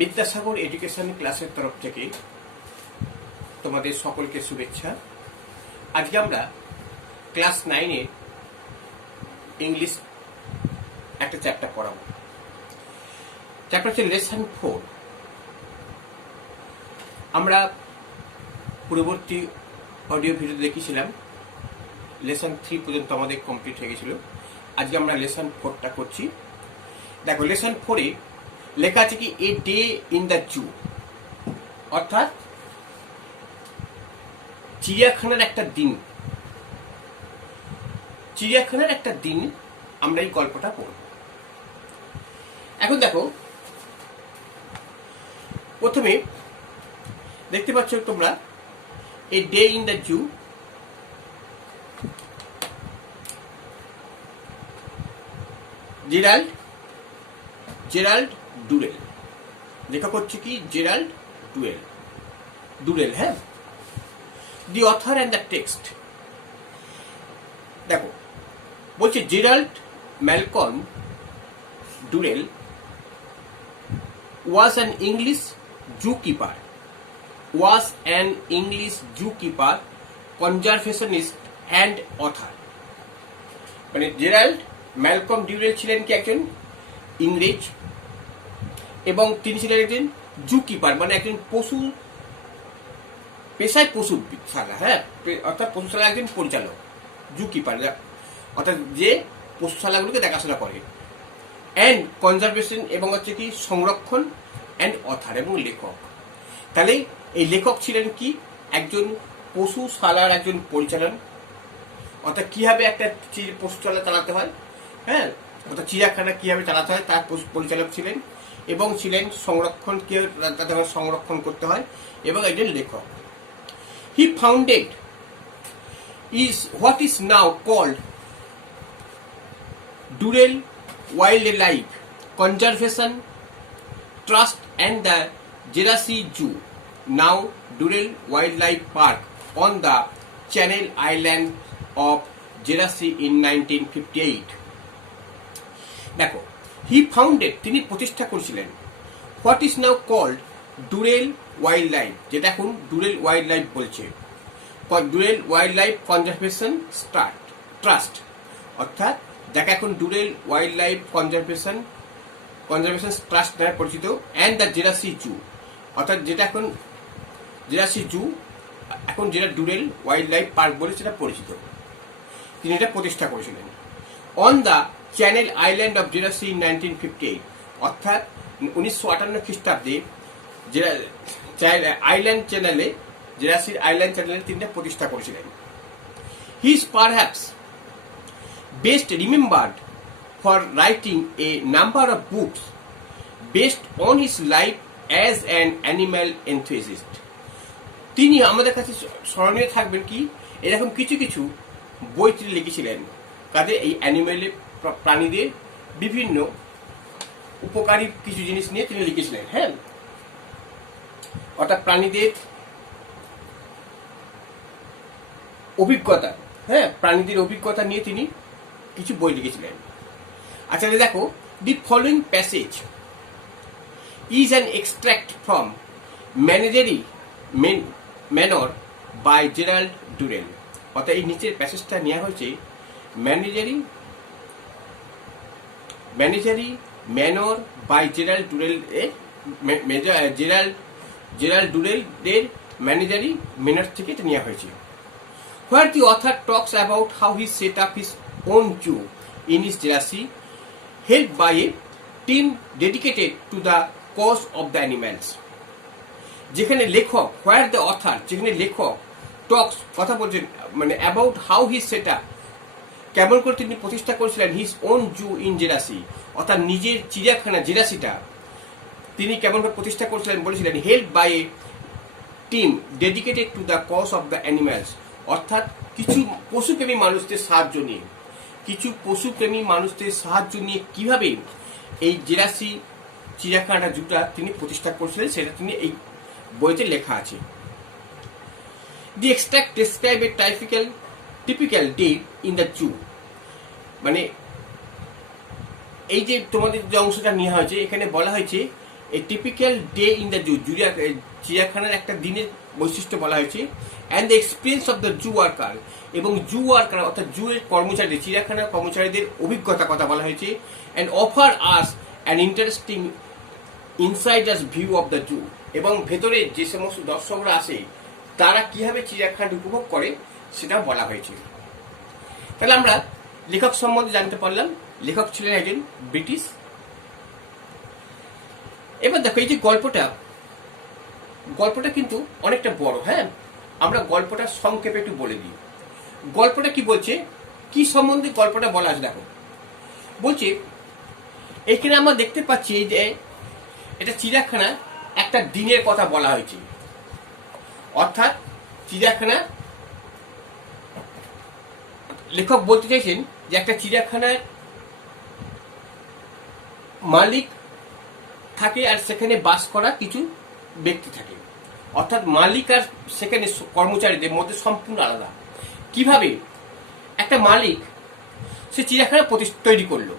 Vidyasagar education ক্লাসের তরফ থেকে তোমাদের সকলকে শুভেচ্ছা। আজকে আমরা ক্লাস 9-এর ইংলিশ একটা চ্যাপ্টার পড়াবো। চ্যাপ্টার হচ্ছে লেসন 4। আমরা পূর্ববর্তী অডিও ভিডিও দেখিয়েছিলাম লেসন 3 পর্যন্ত আমাদের কমপ্লিট হয়ে গেছিল। আজকে আমরা লেসন 4টা করছি। দেখো, লেসন 4-এ লেখা আছে কি a day in the zoo, অর্থাৎ চিড়িয়াখানার একটা দিন। চিড়িয়াখানার একটা দিন আমরা এই গল্পটা পড়ব। এখন দেখো, প্রথমে দেখতে পাচ্ছ তোমরা a day in the zoo. Gerald Durrell, লেখক হচ্ছে কি জেরাল্ড ডুরেল। হ্যাঁ, the author and the text. দেখো বলছে Gerald Malcolm Durrell was an English zookeeper, conservationist and author। মানে জেরাল্ড ম্যালকম ডিউরেল ছিলেন কি একজন ইংরেজ, এবং তিনি ছিলেন একজন জু কিপার, মানে একজন পশু পেশায় পশুশালা। হ্যাঁ, অর্থাৎ পশুশালা একজন পরিচালক, জু কিপার, অর্থাৎ যে পশুশালাগুলোকে দেখাশোনা করে। অ্যান্ড কনজারভেশন, এবং হচ্ছে কি সংরক্ষণ, অ্যান্ড অথার, এবং লেখক। তাহলে এই লেখক ছিলেন কি একজন পশুশালার একজন পরিচালন, অর্থাৎ কিভাবে একটা পশুশালা চালাতে হয়, হ্যাঁ, অর্থাৎ চিড়িয়াখানা কিভাবে চালাতে হয় তার পরিচালক ছিলেন, এবং ছিলেন সংরক্ষণ, তাদের সংরক্ষণ করতে হয়, এবং একজন লেখক। He founded is what is now called Durrell Wildlife Conservation Trust and the Jurassic Zoo, now Durrell Wildlife Park, on the Channel Island of Jurassic in 1958। দেখো, হি ফাউন্ডেড, তিনি প্রতিষ্ঠা করেছিলেন, what is now called Durrell wildlife, যেটা এখন Durrell wildlife বলছে, Durrell wildlife conservation trust, অর্থাৎ যাকে এখন Durrell wildlife conservation trust দ্বারা পরিচিত, অ্যান্ড দ্য জেরাসি জু, অর্থাৎ যেটা এখন জেরাসি জু, এখন যেটা ডুরেল ওয়াইল্ড লাইফ পার্ক বলে সেটা পরিচিত, তিনি এটা প্রতিষ্ঠা করেছিলেন। On the channel island of Jersey in 1958, অর্থাৎ 1958 খ্রিস্টাব্দে আইল্যান্ড চ্যানেলে, জেরাসির আইল্যান্ড চ্যানেলে তিনি প্রতিষ্ঠা করেছিলেন। He is perhaps best remembered for writing A number of books based on his life as an animal enthusiast. তিনি আমাদের কাছে স্মরণীয় থাকবেন কি এরকম কিছু কিছু বই তিনি লিখেছিলেন, কাজে এই অ্যানিম্যাল, প্রাণীদের বিভিন্ন উপকারী কিছু জিনিস নিয়ে তিনি লিখেছিলেন। হ্যাঁ, অর্থাৎ প্রাণীদের অভিজ্ঞতা, হ্যাঁ, প্রাণীদের অভিজ্ঞতা নিয়ে তিনি কিছু বই লিখেছিলেন। আচ্ছা দেখো, the following passage is an extract from menagerie manor by Gerald Durrell, অর্থাৎ এই নিচের প্যাসেজটা নেওয়া হয়েছে menagerie manor by Gerald Durrell, Gerald ডুরেলের ম্যানেজারি ম্যানর থেকে এটা নেওয়া হয়েছে। Where the author talks about how he set up his own zoo in his Jurassic, helped by a team dedicated to the cause of the animals। যেখানে লেখক, where the author, যেখানে লেখক talks, কথা বলছেন, মানে about how he set up, কেমন করে তিনি প্রতিষ্ঠা করেছিলেন his own zoo in Jurassic, অর্থাৎ নিজের চিড়িয়াখানা জেরাসিটা তিনি কেমন করে প্রতিষ্ঠা করেছিলেন বলেছিলেন, helped by a team dedicated to the cause of the animals, অর্থাৎ কিছু পশুপ্রেমী মানুষদের সাহায্য নিয়ে কিভাবে এই জেরাসি চিড়িয়াখানা জুটা তিনি প্রতিষ্ঠা করেছিলেন সেটা তিনি এই বইতে লেখা আছে। The extract describe a typical day in the zoo. মানে এই যে তোমাদের যে অংশটা নেওয়া হয়েছে এখানে বলা হয়েছে এই typical day in the zoo, চিড়িয়াখানার একটা দিনের বৈশিষ্ট্য বলা হয়েছে। And the experience of the zoo worker, এবং জু ওয়ার্কার অর্থাৎ জু এর কর্মচারীদের, চিড়িয়াখানার কর্মচারীদের অভিজ্ঞতা কথা বলা হয়েছে। And offer us an interesting insider's view of the zoo, এবং ভেতরে যে সমস্ত দর্শকরা আসে তারা কিভাবে চিড়িয়াখানাটি উপভোগ করে সেটা বলা হয়েছে। তাহলে আমরা লেখক সম্বন্ধে জানতে পারলাম। লেখক ছিলেন একজন ব্রিটিশ। এবার দেখো এই যে গল্পটা কিন্তু অনেকটা বড়। হ্যাঁ, আমরা গল্পটা সংক্ষেপে একটু বলে দিই। গল্পটা কি বলছে, কি সম্বন্ধে গল্পটা বলা আছে দেখো। বলছে এখানে আমরা দেখতে পাচ্ছি যে এটা চিড়িয়াখানা একটা দিনের কথা বলা হয়েছে। অর্থাৎ চিড়িয়াখানা, লেখক বলতে চাইছেন যে একটা চিড়িয়াখানার মালিক থাকে আর সেখানে বাস করা কিছু ব্যক্তি থাকে। অর্থাৎ মালিক আর সেখানে কর্মচারীদের মধ্যে সম্পূর্ণ আলাদা। কিভাবে একটা মালিক সে চিড়িয়াখানা তৈরি করলো,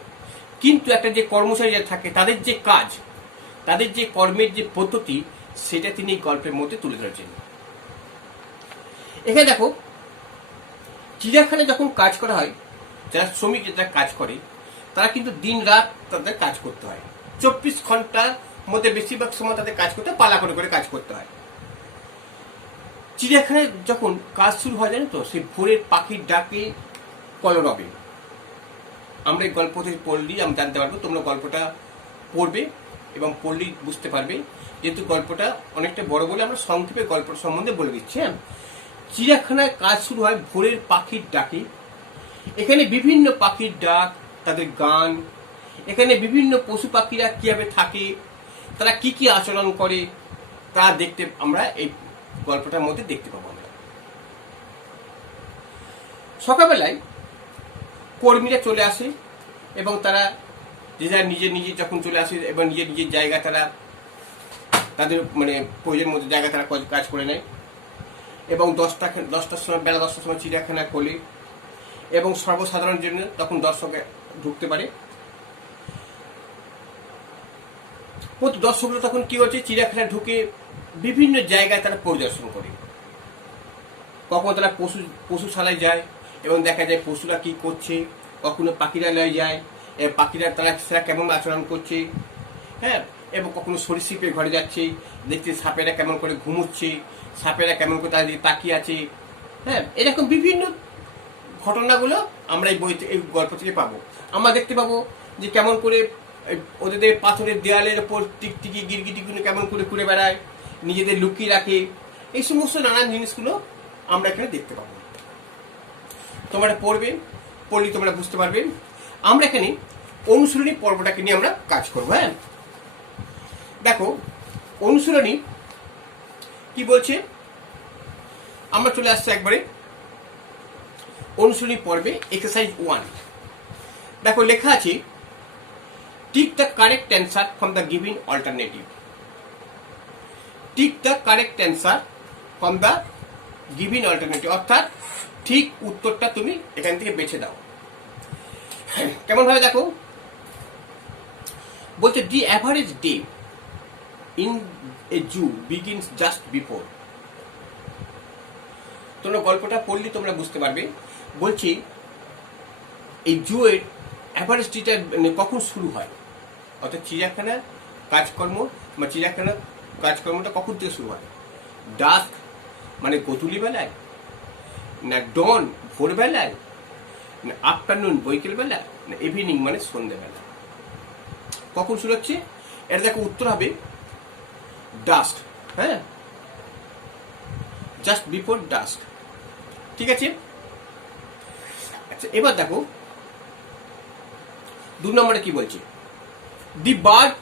কিন্তু একটা যে কর্মচারীরা থাকে তাদের যে কাজ, তাদের যে কর্মের যে পদ্ধতি, সেটা তিনি এই গল্পের মধ্যে তুলে ধরেছেন। এখানে দেখো চিড়িয়াখানায় যখন কাজ করা হয়, যারা শ্রমিক যারা কাজ করে তারা কিন্তু দিন রাত তাদের কাজ করতে হয়। 24 ঘন্টার মধ্যে বেশিরভাগ সময় তাদের কাজ করতে পালা করে কাজ করতে হয়। চিড়িয়াখানায় যখন কাজ শুরু হয় জানো তো, সেই ভোরের পাখির ডাকে কলরবে। আমরা এই গল্প থেকে পড়লেই আমি জানতে পারবো, তোমরা গল্পটা পড়বে এবং পড়লেই বুঝতে পারবে। যেহেতু গল্পটা অনেকটা বড় বলে আমরা সংক্ষেপে গল্পটা সম্বন্ধে বলে দিচ্ছি। হ্যাঁ, চিড়িয়াখানায় কাজ শুরু হয় ভোরের পাখির ডাকে। এখানে বিভিন্ন পাখির ডাক, তাদের গান, এখানে বিভিন্ন পশু পাখিরা কিভাবে থাকে, তারা কি কি আচরণ করে, তা দেখতে আমরা এই গল্পটার মধ্যে দেখতে পাবো। আমরা সকালবেলায় কর্মীরা চলে আসে এবং তারা যে যার নিজের যখন চলে আসে এবং নিজের জায়গা তারা তাদের মানে প্রয়োজন মতো জায়গা তারা কাজ করে নেয়। এবং 10টার সময়, বেলা 10টার সময় চিড়িয়াখানা খোলে এবং সর্বসাধারণের জন্য তখন দর্শক ঢুকতে পারে। দর্শকরা তখন কি হচ্ছে, চিড়িয়াখানা ঢুকে বিভিন্ন জায়গায় তারা পরিদর্শন করে। কখনো তারা পশুশালায় যায় এবং দেখা যায় পশুরা কি করছে, কখনো পাখিরালয়ে যায়, পাখিরা সেরা কেমন আচরণ করছে। হ্যাঁ, এবং কখনো সরীসৃপের ঘরে যাচ্ছে, দেখছে সাপেরা কেমন করে ঘুমোচ্ছে, সাপেরা কেমন করে তাদের তাকিয়ে আছে। হ্যাঁ, এরকম বিভিন্ন ঘটনাগুলো আমরা এই গল্প থেকে পাবো। আমরা দেখতে পাবো যে কেমন করে ওদের পাথরের দেওয়ালের ওপর টিকটিকি গিরগিটিগুলো কেমন করে ঘুরে বেড়ায়, নিজেদের লুকিয়ে রাখে। এই সমস্ত নানান জিনিসগুলো আমরা এখানে দেখতে পাবো। তোমরা পড়লে তোমরা বুঝতে পারবে। আমরা এখানে অনুশীলনী পর্বটাকে নিয়ে আমরা কাজ করবো। হ্যাঁ, দেখো অনুশীলনী কি বলছে, আমরা চলে আসছি একবারে অনুশীলনী পর্বে। এক্সারসাইজ 1 দেখো লেখা আছে, tick the correct answer from the given alternative. Tick the correct answer from the given alternative, অর্থাৎ ঠিক উত্তরটা তুমি এখান থেকে বেছে দাও। কেমন ভাবে দেখো, বলছে the average day in a zoo begins just before. তোমরা গল্পটা পড়লে তোমরা বুঝতে পারবে। বলছি এই জু এর অ্যাভারেজ ডেটা কখন শুরু হয়, অর্থাৎ চিড়িয়াখানার কাজকর্ম বা চিড়িয়াখানার কাজকর্মটা কখন থেকে শুরু হয়। ডাস্ক মানে গোধূলি বেলায়, না ডন ভোরবেলায়, না আফটারনুন বৈকাল বেলায়, না ইভিনিং মানে সন্ধ্যেবেলা। কখন শুরু হচ্ছে এটা দেখো, উত্তর হবে ডাস্ক। হ্যাঁ, জাস্ট বিফোর ডাস্ক। ঠিক আছে। আচ্ছা, এবার দেখো 2 নম্বরে কি বলছে, the bird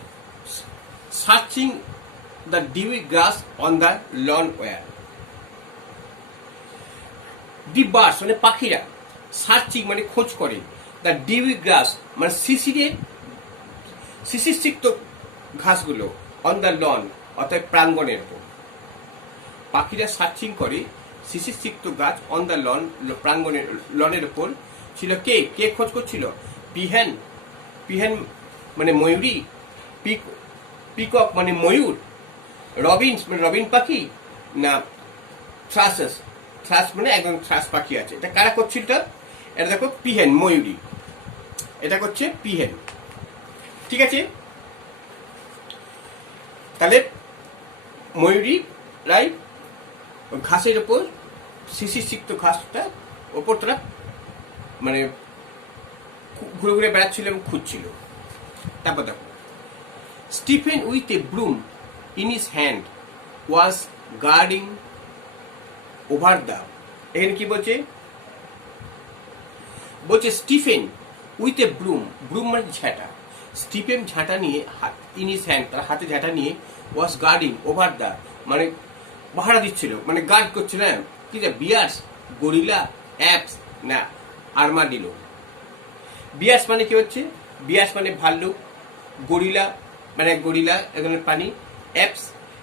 searching the dewy grass on the lawn were. The birds মানে পাখিরা, সার্চিং মানে খোঁজ করে, দ্য ডিউই গ্রাস মানে শিশিরসিক্ত ঘাসগুলো, অন দ্য লন অর্থাৎ প্রাঙ্গণের উপর। পাখিরা সার্চিং করে শিশির সিক্ত গাছ অন দ্য লন, প্রাঙ্গণের লনের ওপর ছিল। কে কে খোঁজ করছিল? পিহেন, পিহেন মানে ময়ূরী, পিকক মানে ময়ূর, রবিনস মানে রবিন পাখি, না থ্রাসেস, থ্রাস মানে একজন থ্রাস পাখি আছে। এটা কারা করছিল? এটা দেখো পিহেন ময়ূরী, এটা করছে পিহেন। ঠিক আছে, তাহলে ময়ূরী রাই ঘাসের ওপর শিশির সিক্ত ঘাসটা ওপর তারা মানে ঘুরে ঘুরে বেড়াচ্ছিল এবং খুঁজছিল। তারপর দেখো Stephen with a broom in his hand was guarding over the, এখানে কি বলছে? বলছে স্টিফেন উইথ এ ব্রুম, ব্রুম মানে ঝাঁটা, স্টিফেন ঝাঁটা নিয়ে ইন হিজ হ্যান্ড, তার হাতে ঝাঁটা নিয়ে ওয়াজ গার্ডিং ওভার দ্য মানে পাহারা দিচ্ছিল, মানে গার্ড করছিল। না কি যে বিয়ার্স, গরিলা, অ্যাপস না আর্মাডিলো। বিয়ার্স মানে কি হচ্ছে? বিয়ার্স মানে ভাল্লুক, গরিলা মানে গরিলা এক ধরনের প্রাণী, অ্যাপস,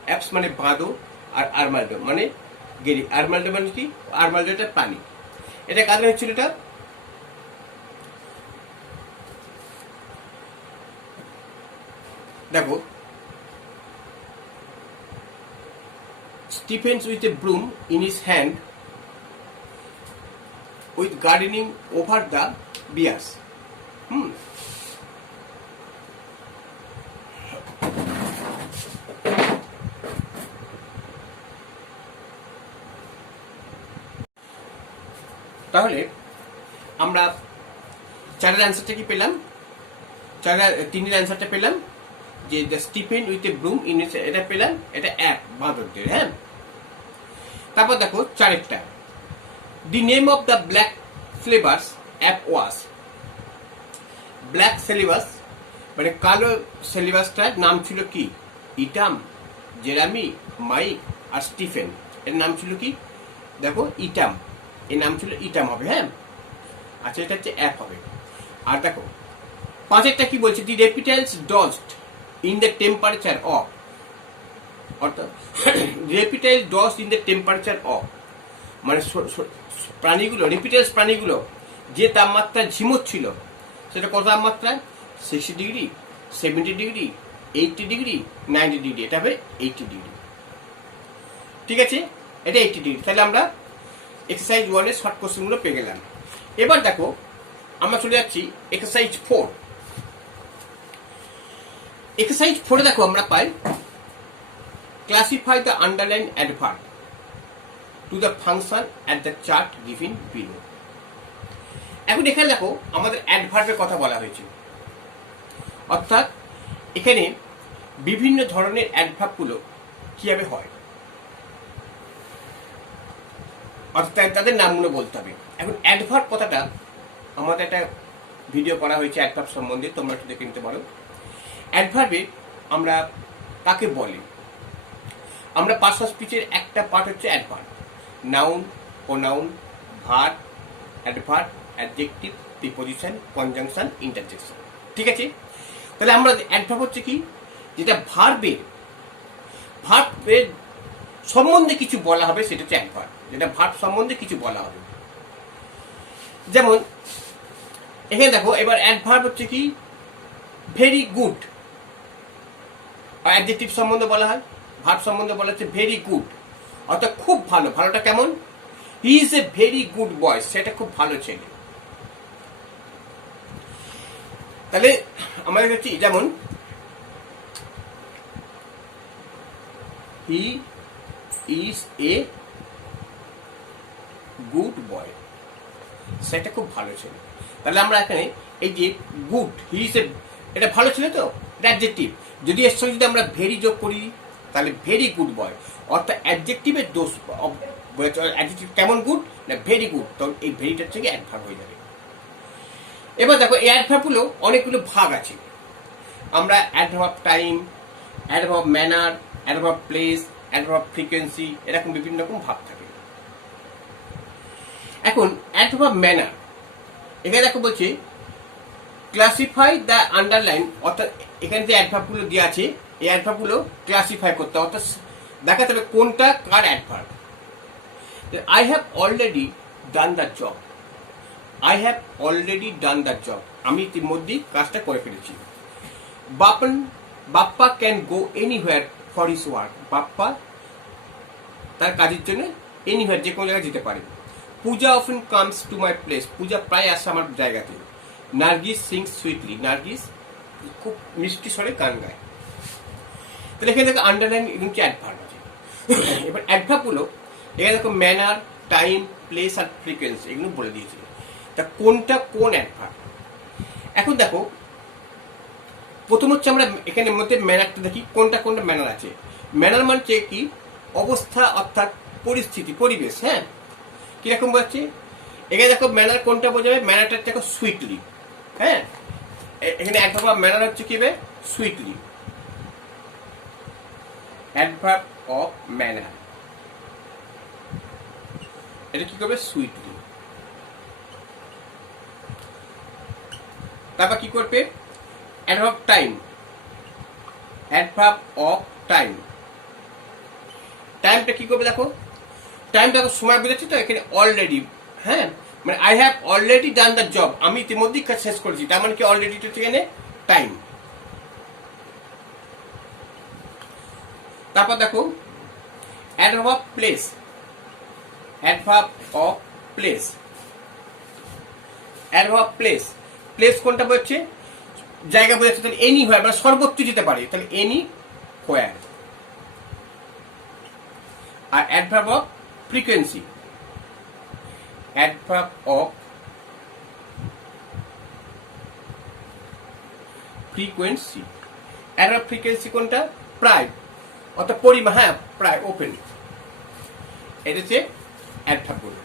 অ্যাপস মানে বাঁদর, আর আর্মাল্ডো মানে গেরি। আর্মাল্ডো মানে কি? আর্মাল্ডো একটা প্রাণী। এটা কাদের হচ্ছিল? এটা দেখো Stephens with a broom in his hand with gardening over the bears. তাহলে আমরা চারের অ্যান্সারটা কি পেলাম? তিনের অ্যান্সারটা পেলাম যে the Stephen with a broom in, এটা পেলাম, এটা অ্যাপ বাঁদরদের। হ্যাঁ, তারপর দেখো চারেরটা, the name of the black flavours ape was, black Celebes মানে কালো সেলিবাসটার নাম ছিল কি? ইটাম, জেরামি, মাইক আর স্টিফেন। এর নাম ছিল কি? দেখো ইটাম, এর নাম ছিল ইটাম হবে। হ্যাঁ, আচ্ছা, এটা হচ্ছে অ্যাপ হবে। আর দেখো পাঁচেরটা কি বলছে? The reptiles dozed in the temperature of, অর্থাৎ reptile doze in the temperature of মানে প্রাণীগুলো, রেপিটাইলস প্রাণীগুলো যে তাপমাত্রায় ঝিমোচ্ছিল সেটা কত তাপমাত্রা? 60 ডিগ্রি, 70 ডিগ্রি, 80 ডিগ্রি, 90 ডিগ্রি। এটা হবে 80 ডিগ্রি। ঠিক আছে, এটা 80 ডিগ্রি। তাহলে আমরা এক্সারসাইজ 1 এর শর্ট কোশ্চেনগুলো পেয়ে গেলাম। এবার দেখো আমরা চলে যাচ্ছি এক্সারসাইজ 4। এক্সারসাইজ 4 দেখো আমরা পাই classify the underline adverb to the function at the chart given below. এখন এখানে দেখো আমাদের অ্যাডভার্বের কথা বলা হয়েছে, অর্থাৎ এখানে বিভিন্ন ধরনের অ্যাডভার্বগুলো কিভাবে হয়, অর্থাৎ তাদের নামগুলো বলতে হবে। এখন অ্যাডভার্ব কথাটা আমাদের একটা ভিডিও করা হয়েছে অ্যাডভার্ব সম্বন্ধে, তোমরা একটু দেখে নিতে পারো। অ্যাডভার্বে আমরা কাকে বলি? আমরা পার্টস অফ স্পিচের একটা পার্ট হচ্ছে adverb, noun, pronoun, verb, adverb, adjective, preposition, conjunction, interjection. ঠিক আছে, তাহলে আমরা অ্যাডভার্ব হচ্ছে কি? যেটা ভার্বের সম্বন্ধে কিছু বলা হবে সেটা হচ্ছে অ্যাডভার্ব, যেটা ভার্ব সম্বন্ধে কিছু বলা হবে। যেমন এখানে দেখো, এবার অ্যাডভার্ব হচ্ছে কি? Very good. অ্যাডজেক্টিভ সম্বন্ধে বলা হয়, ভার্ব সম্বন্ধে বলা হচ্ছে ভেরি গুড, অর্থাৎ খুব ভালো। ভালোটা কেমন? He is a very good boy, সেটা খুব ভালো ছেলে। তাহলে আমাদের হচ্ছে যেমন he is a good boy, সেটা খুব ভালো ছেলে। তাহলে আমরা এখানে এই যে গুড, হি ইজ এ, এটা ভালো ছেলে, তো এটা অ্যাডজেক্টিভ। যদি এর সঙ্গে যদি আমরা ভেরি যোগ করি তাহলে ভেরি গুড বয়, অর্থাৎ অ্যাডজেক্টিভের দোষ। অ্যাডজেক্টিভ কেমন? গুড না ভেরি গুড, তখন এই ভেরিটার থেকে অ্যাডভার্ব হয়ে যাবে। এবার দেখো এই অ্যাডভার্বগুলো অনেকগুলো ভাগ আছে। আমরা adverb time, adverb manner, adverb place, adverb frequency, এরকম বিভিন্ন রকম ভাগ থাকে। এখন অ্যাডভার্ব ম্যানার, এখানে দেখো বলছে ক্লাসিফাই দ্য আন্ডারলাইন, অর্থাৎ এখানে যে অ্যাডভার্বগুলো দেওয়া আছে এই অ্যাডভার্বগুলো ক্লাসিফাই করতে হবে, অর্থাৎ দেখাতে হবে কোনটা কার adverb. I have already done the job. I have already done the job. আমি ইতিমধ্যেই কাজটা করে ফেলেছি। Bappa can go anywhere for his work. Bappa তার কাজের জন্য এনিওয়্যার যে কোনো জায়গায় যেতে পারে। Puja often comes to my place. Puja প্রায় আসে আমার জায়গাতে। Nargis sings sweetly. নার্গিস খুব মিষ্টি স্বরে গান গায়। তাহলে এখানে দেখো আন্ডারলাইন এবং কি অ্যাডভার্ব আছে। এবার অ্যাডভার্ব হলো এখানে দেখো ম্যানার, টাইম, প্লেস আর ফ্রিকোয়েন্সি এগুলো বলে দিয়েছে। তা কোনটা কোন অ্যাডভার্ব? এখন দেখো প্রথম হচ্ছে আমরা এখানে মধ্যে ম্যানারটা দেখি কোনটা কোনটা ম্যানার আছে। ম্যানার মানে কি অবস্থা অর্থাৎ পরিস্থিতি, পরিবেশ। হ্যাঁ, কিরকম বলছে এখানে দেখো ম্যানার কোনটা বোঝাবে? ম্যানারটা দেখো সুইটলি। হ্যাঁ, এখানে অ্যাডভার্ব ম্যানার হচ্ছে কি হবে? সুইটলি। অ্যাডভার্ব অফ ম্যানার এটা কি করবে? সুইটলি। তারপর কি করবে? Adverb time. Adverb of time. টাইমটা কি করবে? দেখো টাইমটা সময় বোঝাচ্ছে তো এখানে অলরেডি। হ্যাঁ, মানে I have already done the job. আমি ইতিমধ্যেই কাজ শেষ করেছি। তার মানে কি অলরেডি হচ্ছে এখানে টাইম। তারপর দেখো adverb of place. Adverb of place. Adverb place. Place কোনটা বলছে? জায়গা বোঝাচ্ছে। তাহলে এনি হোয়ার মানে সর্বত্র যেতে পারে। তাহলে এনি হোয়ার। আর adverb of frequency. Adverb of frequency. Adverb frequency কোনটা? প্রায় অর্থাৎ পরিমাণ। হ্যাঁ, প্রায় ওপেন। এটা হচ্ছে অ্যাডভার্ব বলে।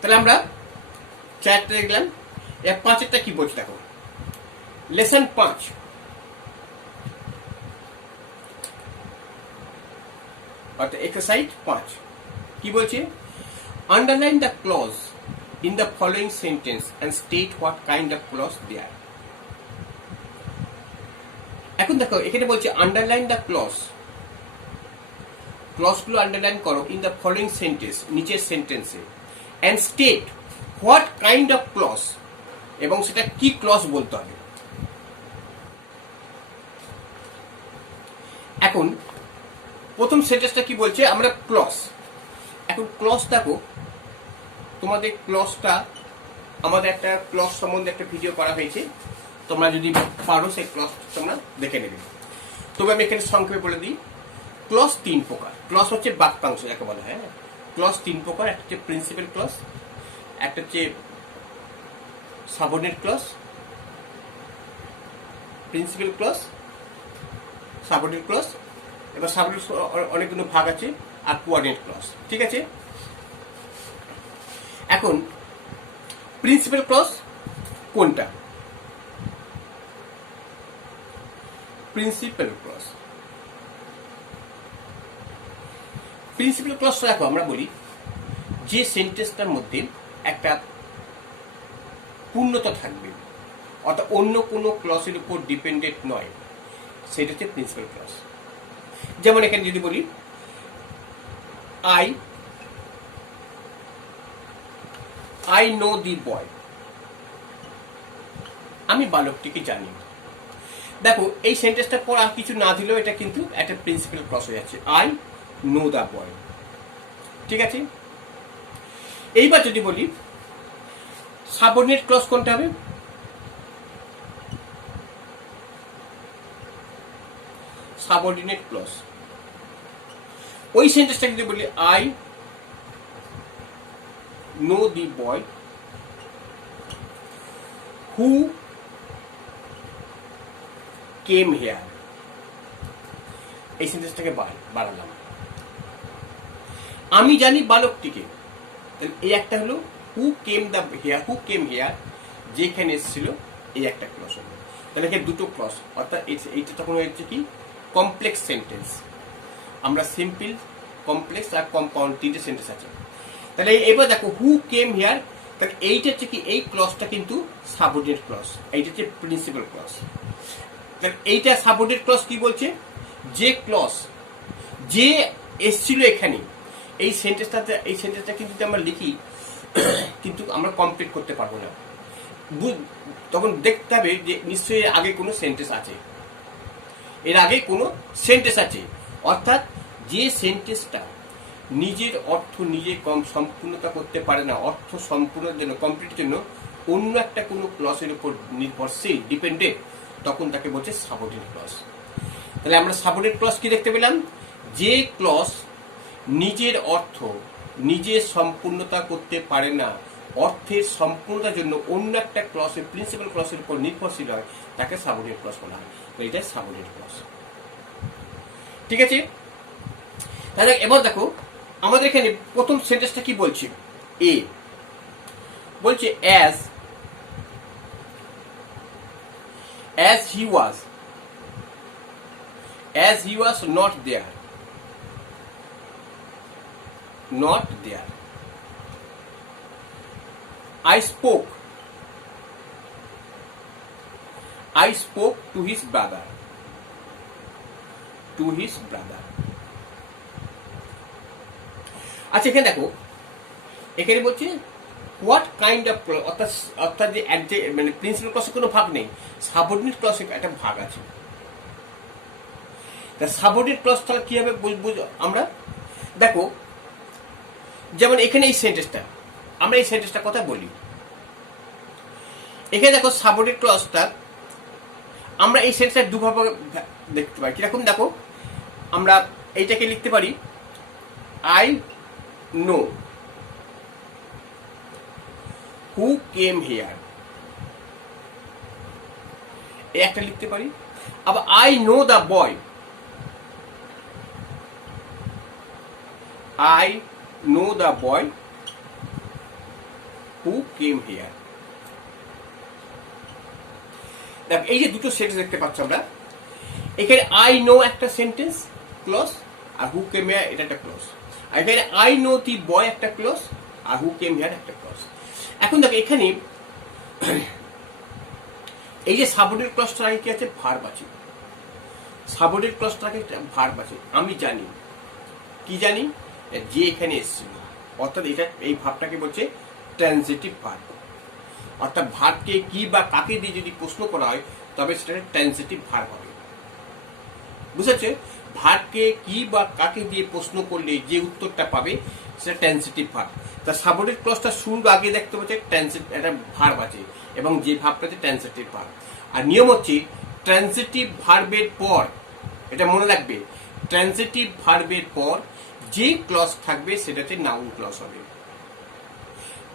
তাহলে আমরা চারটা দেখলাম। এর পাঁচেরটা কি বলছে দেখো। লেসন 5 অর্থাৎ এক্সারসাইজ 5 কি বলছে? Underline the clause in the following sentence and state what kind of clause there. এখন দেখো এখানে বলছে আন্ডারলাইন দ্য ক্লজ। ক্লজগুলো আন্ডারলাইন করো ইন দ্য ফলোইং সেন্টেন্স, নিচের সেন্টেন্সে, and state what kind of clause, এবং সেটা কি ক্লজ বলতে হবে। এখন প্রথম সেন্টেন্সটা কি বলছে? আমরা ক্লজ। এখন ক্লজ দেখো তোমাদের ক্লজটা আমাদের একটা ক্লজ সম্বন্ধে একটা ভিডিও করা হয়েছে। তোমরা যদি পারো সেই ক্লজ তোমরা দেখে নেবে। তবে আমি এখানে সংক্ষেপে বলে দিই। ক্লজ 3 প্রকার। ক্লজ হচ্ছে বাক্যাংশ যাকে বলা হয়। ক্লজ 3 প্রকার। একটা হচ্ছে প্রিন্সিপাল ক্লজ, একটা হচ্ছে subordinate clause, principal clause, subordinate clause. এবার সাবঅর্ডিনেট অনেকগুলো ভাগ আছে, আর কোঅর্ডিনেট ক্লজ। ঠিক আছে, এখন প্রিন্সিপাল ক্লজ কোনটা? Principal clause. প্রিন্সিপাল ক্লজটা দেখো আমরা বলি যে সেন্টেন্সটার মধ্যে একটা পূর্ণতা থাকবে, অর্থাৎ অন্য কোনো ক্লজের উপর ডিপেন্ডেন্ট নয়, সেটা হচ্ছে প্রিন্সিপাল ক্লজ। যেমন এখানে যদি বলি আই নো দি বয়। আমি বালকটিকে জানি। দেখো এই সেন্টেন্সটার পর আর কিছু না দিলেও এটা কিন্তু একটা প্রিন্সিপাল ক্লজ হয়ে যাচ্ছে। I know the boy. ঠিক আছে, এইবার যদি বলি সাবঅর্ডিনেট ক্লজ কোনটা হবে? Subordinate clause. ওই সেন্টেন্সটা যদি বলি I know the boy who came here, এই সেন্টেন্সটাকে বাড়ালাম। আমি জানি বালকটিকে, এই একটা হলো who came the here, who came here যেখানে এসেছিল, এই একটা ক্লজ হলো। তাহলে এখানে দুটো ক্লজ, অর্থাৎ এইটা তখন হচ্ছে কি কমপ্লেক্স সেন্টেন্স। আমরা সিম্পল, কমপ্লেক্স আর কম্পাউন্ড তিনটে সেন্টেন্স আছে। তাহলে এবার দেখো হু কেম হেয়ার, তাহলে এইটা হচ্ছে কি এই ক্লজটা কিন্তু সাবঅর্ডিনেট ক্লজ, এইটা হচ্ছে প্রিন্সিপাল ক্লজ। তাহলে এইটা সাবঅর্ডিনেট ক্লজ কি বলছে? যে ক্লজ, যে এসছিল এখানে, এই সেন্টেন্সটা কিন্তু যদি আমরা লিখি কিন্তু আমরা কমপ্লিট করতে পারবো না। তখন দেখতে হবে যে নিশ্চয়ই এর আগে কোনো সেন্টেন্স আছে, এর আগে কোনো সেন্টেন্স আছে, অর্থাৎ যে সেন্টেন্সটা নিজের অর্থ নিজে সম্পূর্ণতা করতে পারে না, অর্থ সম্পূর্ণের জন্য কমপ্লিটের জন্য অন্য একটা কোনো ক্লসের উপর নির্ভরশীল ডিপেন্ডেন্ট, তখন তাকে বলছে সাবঅর্ডিনেট ক্লস। তাহলে আমরা সাবঅর্ডিনেট ক্লস কি দেখতে পেলাম? যে ক্লস নিজের অর্থ নিজে সম্পূর্ণতা করতে পারে না, অর্থের সম্পূর্ণতার জন্য অন্য একটা ক্লসের প্রিন্সিপাল ক্লসের উপর নির্ভরশীল হয়, তাকে সাবঅর্ডিনেট ক্লস বলা হয়। এইটাই সাবঅর্ডিনেট ক্লস। ঠিক আছে, তাহলে এবার দেখো আমাদের এখানে প্রথম সেন্টেন্সটা কি বলছে? এ বলছে as he was not there, I spoke to his brother, আচ্ছা এখানে দেখো, এখানে বলছে হোয়াট কাইন্ড অফ ক্লজ, অর্থাৎ যে মানে প্রিন্সিপাল ক্লসের কোনো ভাগ নেই, সাবঅর্ডিনেট ক্লসের একটা ভাগ আছে। তা সাবঅর্ডিনেট ক্লস তাহলে কিভাবে বুঝবো আমরা? দেখো যেমন এখানে এই সেন্টেন্সটা, আমরা এই সেন্টেন্সটার কথা বলি, এখানে দেখো সাবঅর্ডিনেট ক্লসটা আমরা এই সেন্টেন্সটা দুভাবে দেখতে পাই। কিরকম দেখো, আমরা এইটাকে লিখতে পারি I know who came here, এই একটা লিখতে পারি। আবার I know the boy, who came here. দেখ এই যে দুটো সেন্টেন্স দেখতে পাচ্ছ আমরা, এখানে আই নো একটা সেন্টেন্স ক্লজ, আর হু কেম হিয়ার এটা একটা ক্লজ। আর এখানে আই নো দি বয় একটা ক্লজ, আর হু কেম হিয়ার একটা ক্লজ। এখন দেখো এখানে এই যে সাবঅর্ডিনেট ক্লজটার আগে কি আছে? ভার্ব আছে। সাবঅর্ডিনেট ক্লজটার আগে ভার্ব আছে। আমি জানি, কি জানি? যে এখানে এসেছিল, অর্থাৎ এটা এই ভার্বটাকে বলছে ট্রানজিটিভ ভার্ব। অর্থাৎ ভার্বকে কি বা কাকে দিয়ে যদি প্রশ্ন করা হয় তবে সেটা ট্রানজিটিভ ভার্ব হবে। বুঝেছে? ভার্বকে কি বা কাকে দিয়ে প্রশ্ন করলে যে উত্তরটা পাবে সেটা ট্রানজিটিভ ভার্ব। তা সাবঅর্ডিনেট ক্লজটা শুরুর আগে দেখতে পাচ্ছে একটা ভার্ব আছে, এবং যে ভার্বটা আছে ট্রানজিটিভ ভার্ব। আর নিয়ম হচ্ছে ট্রানজিটিভ ভার্বের পর, এটা মনে রাখবে, ট্রানজিটিভ ভার্বের পর যে ক্লজ থাকবে সেটা হচ্ছে নাউন ক্লজ হবে।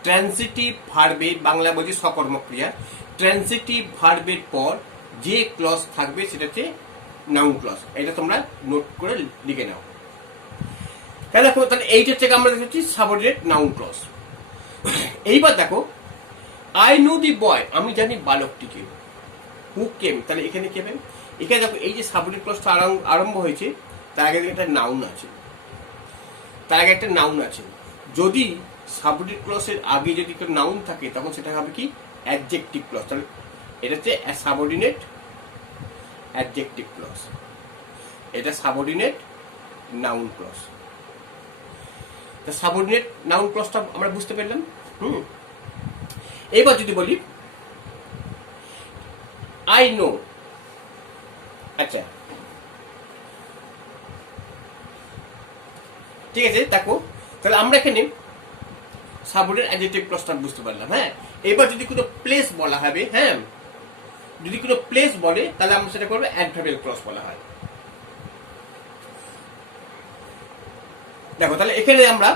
ট্রানজিটিভ ভার্বে বাংলা বলছি সকর্মক্রিয়া, ট্রানজিটিভ ভার্বের পর যে ক্লজ থাকবে সেটা হচ্ছে নাউন ক্লজ। এটা তোমরা নোট করে লিখে নাও। তাহলে দেখো, তাহলে এইটার থেকে আমরা দেখেছি সাবঅর্ডিনেট নাউন ক্লজ। এইবার দেখো আই নো দি বয়, আমি জানি বালকটিকে। হু কেম, তাহলে এখানে কি হবে? এখানে দেখো এই যে সাবঅর্ডিনেট ক্লজটা আরম্ভ হয়েছে, তার আগে একটা নাউন আছে, যদি সাবঅর্ডিনেট ক্লজের আগে যদি একটা নাউন থাকে তখন সেটা হবে কি? Adjective clause. তাহলে এটা হচ্ছে সাবঅর্ডিনেট অ্যাডজেক্টিভ ক্লজ, এটা সাবঅর্ডিনেট নাউন ক্লজ। তা সাবঅর্ডিনেট নাউন ক্লজটা আমরা বুঝতে পারলাম। এবার যদি বলি আই নো, আচ্ছা ঠিক আছে, দেখো তাহলে আমরা এখানে সাবঅর্ডিনেট অ্যাডজেক্টিভ ক্লজটা বুঝতে পারলাম। হ্যাঁ, এবার যদি কোনো প্লেস বলা হবে, হ্যাঁ যদি কোনো প্লেস বলে তাহলে আমরা সেটা করবো অ্যাডভার্বিয়াল ক্লজ বলা হয়। দেখো তাহলে এখানে আমরা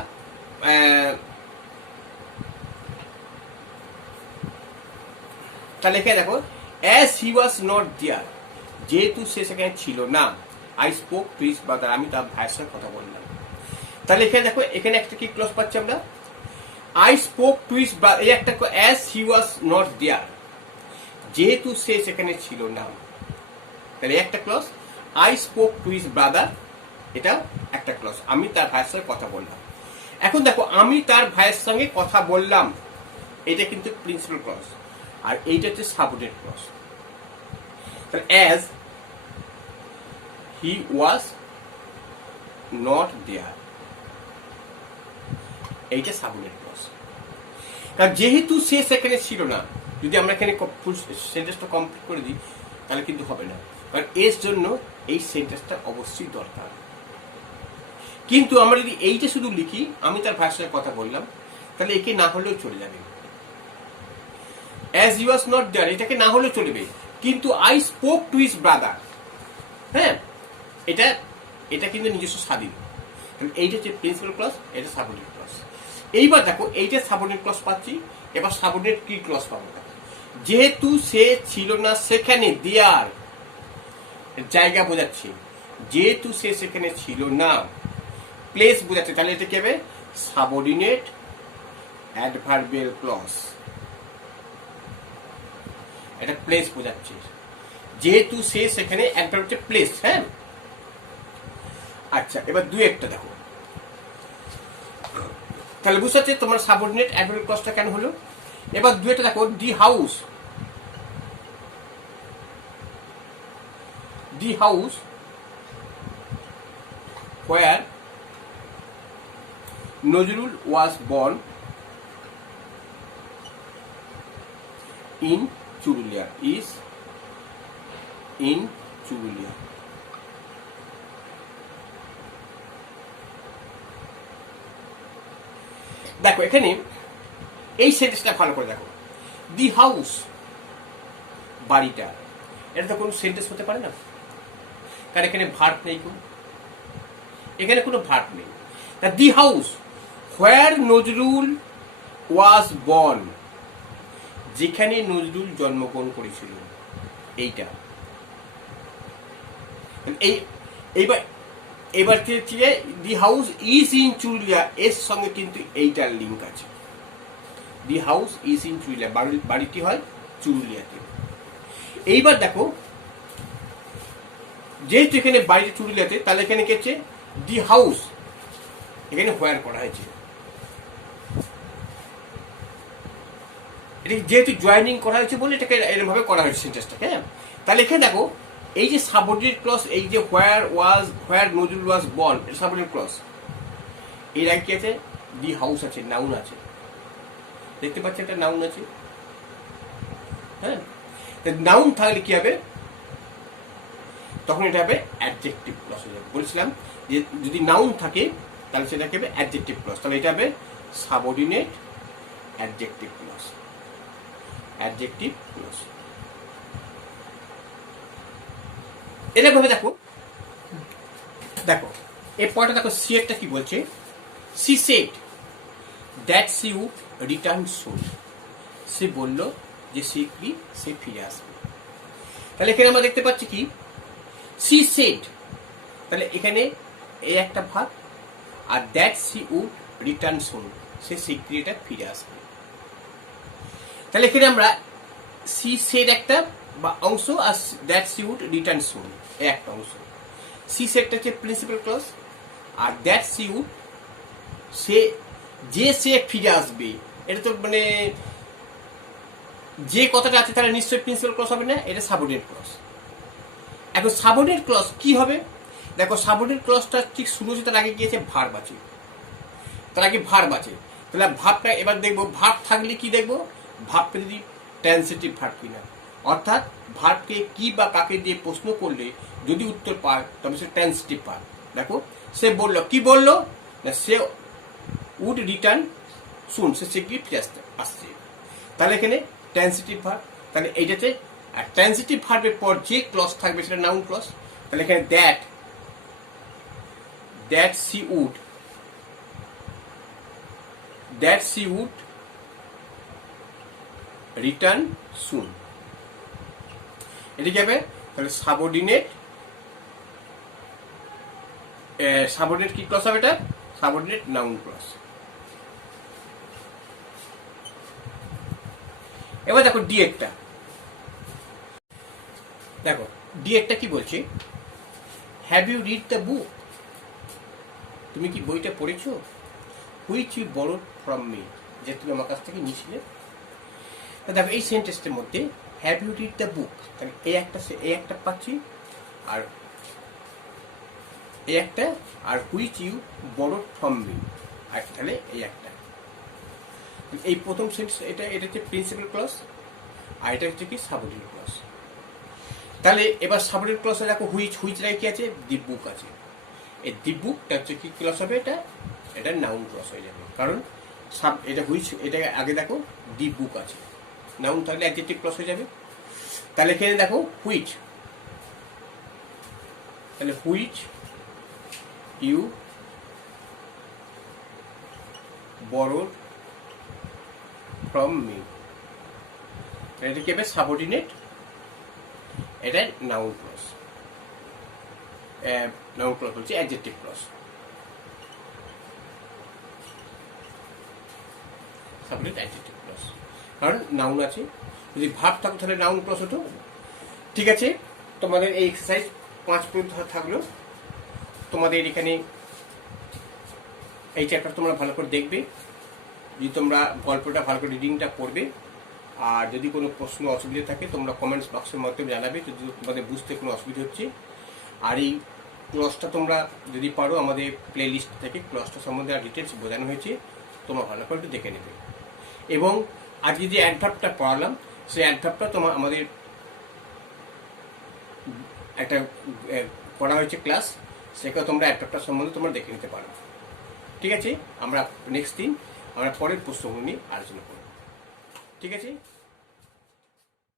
তাহলে এখানে দেখো as he was not there, যেহেতু সে সেখানে ছিল না, I spoke to his brother, আমি তার ভাইয়ের সাথে কথা বললাম। তাহলে এখানে দেখো এখানে একটা কি ক্লজ পাচ্ছি আমরা? I spoke to his brother, এই একটা as he was not there, যেহেতু সে সেখানে ছিল না, তাহলে একটা clause. I spoke to his brother, এটা একটা ক্লজ, আমি তার ভাইয়ের সঙ্গে কথা বললাম। এখন দেখো আমি তার ভাইয়ের সঙ্গে কথা বললাম, এটা কিন্তু প্রিন্সিপাল ক্লজ, আর এইটা হচ্ছে সাবঅর্ডিনেট ক্লজ। তাহলে as he was not there, এইটা সাবঅর্ডিনেট ক্লজ। কারণ যেহেতু সে সেখানে ছিল না, যদি আমরা এখানে ফুল সেন্টেন্সটা কমপ্লিট করে দিই তাহলে কিন্তু হবে না, কারণ এর জন্য এই সেন্টেন্সটা অবশ্যই দরকার। কিন্তু আমরা যদি এইটা শুধু লিখি, আমি তার ভাইয়ের সাথে কথা বললাম, তাহলে একে না হলেও চলে যাবে। As you was not there, এটাকে না হলেও চলবে, কিন্তু I spoke to his brother, হ্যাঁ, এটা এটা কিন্তু নিজস্ব স্বাধীন। এইটা হচ্ছে প্রিন্সিপাল ক্লজ, এটা সাবঅর্ডিনেট ক্লজ। এইবার দেখো এইটা সাবঅর্ডিনেট ক্লজ পাচ্ছি, এবার সাবঅর্ডিনেট কি ক্লজ পাবো। যেহেতু সে ছিল না সেখানে, দেয়ার জায়গা বোঝাচ্ছে, যেহেতু সে সেখানে ছিল না প্লেস বোঝাচ্ছে, তাহলে এটা কি হবে সাবঅর্ডিনেট অ্যাডভার্বিয়াল ক্লজ। এটা প্লেস বোঝাচ্ছে, যেহেতু সে সেখানে, অ্যাডভার্ব হচ্ছে প্লেস, হ্যাঁ। আচ্ছা, এবার দুই একটা দেখো, তাহলে বুঝতে পারছি তোমার সাবঅর্ডিনেট অ্যাডভার্বিয়াল ক্লজটা কেন হলো। এবার দুই একটা দেখো, the house, the house where Nazrul was born in Churulya is in Churulya. দেখো এখানে এই সেন্টেন্সটা ভালো করে দেখো, দি হাউস বাড়িটা, এটা তো কোনো সেন্টেন্স হতে পারে না, কারণ এখানে ভার্ব নেই, এখানে কোনো ভার্ব নেই। The house where Nazrul was born, যেখানে নজরুল জন্মগ্রহণ করেছিল, এইটা এইবার এবার the house is in Churulia, এর সঙ্গে কিন্তু এইটার লিঙ্ক আছে। The house is in Churulia, বাড়িটি হয় চুরুলিয়াতে। এইবার দেখো যেহেতু এখানে বাড়িটি চুরুলিয়াতে, তাহলে এখানে কি হচ্ছে দি হাউস, এখানে হোয়ার করা হয়েছে, এটা যেহেতু জয়েনিং করা হয়েছে বলে এটাকে এরকম ভাবে করা হয়েছে সেন্টেন্সটাকে, হ্যাঁ। তাহলে এখানে দেখো এই যে সাবঅর্ডিনেট ক্লজ, এই যে হোয়ার নজরুল ওয়াজ বর্ন, এটা সাবঅর্ডিনেট ক্লজ। এর আগে কি আছে, দি হাউস আছে, নাউন আছে, দেখতে পাচ্ছেন একটা নাউন আছে, হ্যাঁ। নাউন থাকলে কি হবে, তখন এটা হবে অ্যাডজেক্টিভ ক্লজ হয়ে যাবে। বলছিলাম যে যদি নাউন থাকে তাহলে সেটাকে হবে অ্যাডজেক্টিভ ক্লজ, তাহলে এটা হবে subordinate adjective clause, adjective clause. এটা ভাবে দেখো, দেখো এই পয়েন্টটা দেখো, সি এরটা কি বলছে, she said that she would return soon, সে বলল যে শীঘ্রই সে ফিরে আসবে। তাহলে এখানে আমরা দেখতে পাচ্ছি কি, সি সেড, তাহলে এখানে এই একটা ভাগ, আর that she would return soon, সে শীঘ্রই এটা ফিরে আসবে। তাহলে এখানে আমরা সি সেড একটা বা অংশ, আর that she would return soon একটা অংশ। সি সেডটা হচ্ছে প্রিন্সিপাল ক্লজ, আর দ্যাট সি উড সে ফিরে আসবে, এটা তো মানে যে কথাটা আছে তারা নিশ্চয়ই প্রিন্সিপাল ক্লজ হবে না, এটা সাবঅর্ডিনেট ক্লজ। এখন সাবঅর্ডিনেট ক্লজ কি হবে, দেখো সাবঅর্ডিনেট ক্লজটা ঠিক শুরু হচ্ছে, তার আগে গিয়েছে ভার্ব আছে, তার আগে ভার্ব আছে। তাহলে ভার্বটা এবার দেখবো, ভার্ব থাকলে কি দেখবো, ভার্বটা যদি ট্রান্সিটিভ ভার্ব কিনা, অর্থাৎ ভার্বকে কি বা কাকে দিয়ে প্রশ্ন করলে যদি উত্তর পায় তবে সে ট্রান্সিটিভ ভার্ব। দেখো সে বললো, কি বললো না, সে উড রিটার্ন সুন, সে শীঘ্রই ফিরে আসছে, তাহলে এখানে ট্রান্সিটিভ ভার্ব। তাহলে এইটাতে ট্রান্সিটিভ ভার্বের পর যে ক্লজ থাকবে সেটা নাউন ক্লজ। তাহলে এখানে that she would return soon, এটা কি হবে, তাহলে সাবঅর্ডিনেট কি ক্লজ হবে, এটা সাবঅর্ডিনেট নাউন ক্লজ। এবার দেখো ডি একটা, দেখো ডি একটা কি বলছে, have you read the book, তুমি কি বইটা পড়েছো, which you borrowed from me, যে তুমি আমার কাছ থেকে নিয়েছিলে। দেখো এই সেন্টেন্সের মধ্যে have you read the book, তাহলে এই একটা পাচ্ছি, আর এই একটা, আর which you borrowed from me, আর তাহলে এই একটা। এই প্রথম সেন্টেন্স এটা হচ্ছে প্রিন্সিপাল ক্লজ, আর এটা হচ্ছে কি সাবঅর্ডিনেট ক্লজ। তাহলে এবার সাবঅর্ডিনেট ক্লজে দেখো হুইচ রায় কি আছে, দি বুক আছে। এই দি বুকটা হচ্ছে কি ক্লজ হবে, এটা নাউন ক্লজ হয়ে যাবে, কারণ এটা হুইচ, এটা আগে দেখো দি বুক আছে, নাউন থাকলে অ্যাডজেক্টিভ ক্লজ হয়ে যাবে। তাহলে এখানে দেখো হুইচ, তাহলে which you borrowed from me, এটা কি হবে সাবঅর্ডিনেট, এটা নাউন ক্লজ, নাউন ক্লজ হচ্ছে adjective clause, subordinate adjective clause, কারণ নাউন আছে। যদি ভাব থাকো তাহলে নাউন ক্লজ হতো। ঠিক আছে, তোমাদের এই এক্সারসাইজ 5 মিনিট থাকলো। তোমাদের এখানে এই চ্যাপ্টার তোমরা ভালো করে দেখবে, যদি তোমরা গল্পটা ভালো করে রিডিংটা করবে, আর যদি কোনো প্রশ্ন অসুবিধা থাকে তোমরা কমেন্টস বক্সের মাধ্যমে জানাবে যদি তোমাদের বুঝতে কোনো অসুবিধা হচ্ছে। আর এই ক্লজটা তোমরা যদি পারো আমাদের প্লে লিস্ট থেকে ক্লজটা সম্বন্ধে আর ডিটেলস বোঝানো হয়েছে, তোমরা ভালো করে একটু দেখে নেবে। এবং আজকে যে অ্যাডভার্বটা পড়ালাম সেই অ্যাডভার্বটা তোমার আমাদের একটা করা হয়েছে ক্লাস, সেটা তোমরা অ্যাডভার্বটা সম্বন্ধে তোমরা দেখে নিতে পারো। ঠিক আছে, আমরা নেক্সট দিন আমরা পরের প্রশ্নগুলো নিয়ে আলোচনা করব। ঠিক আছে।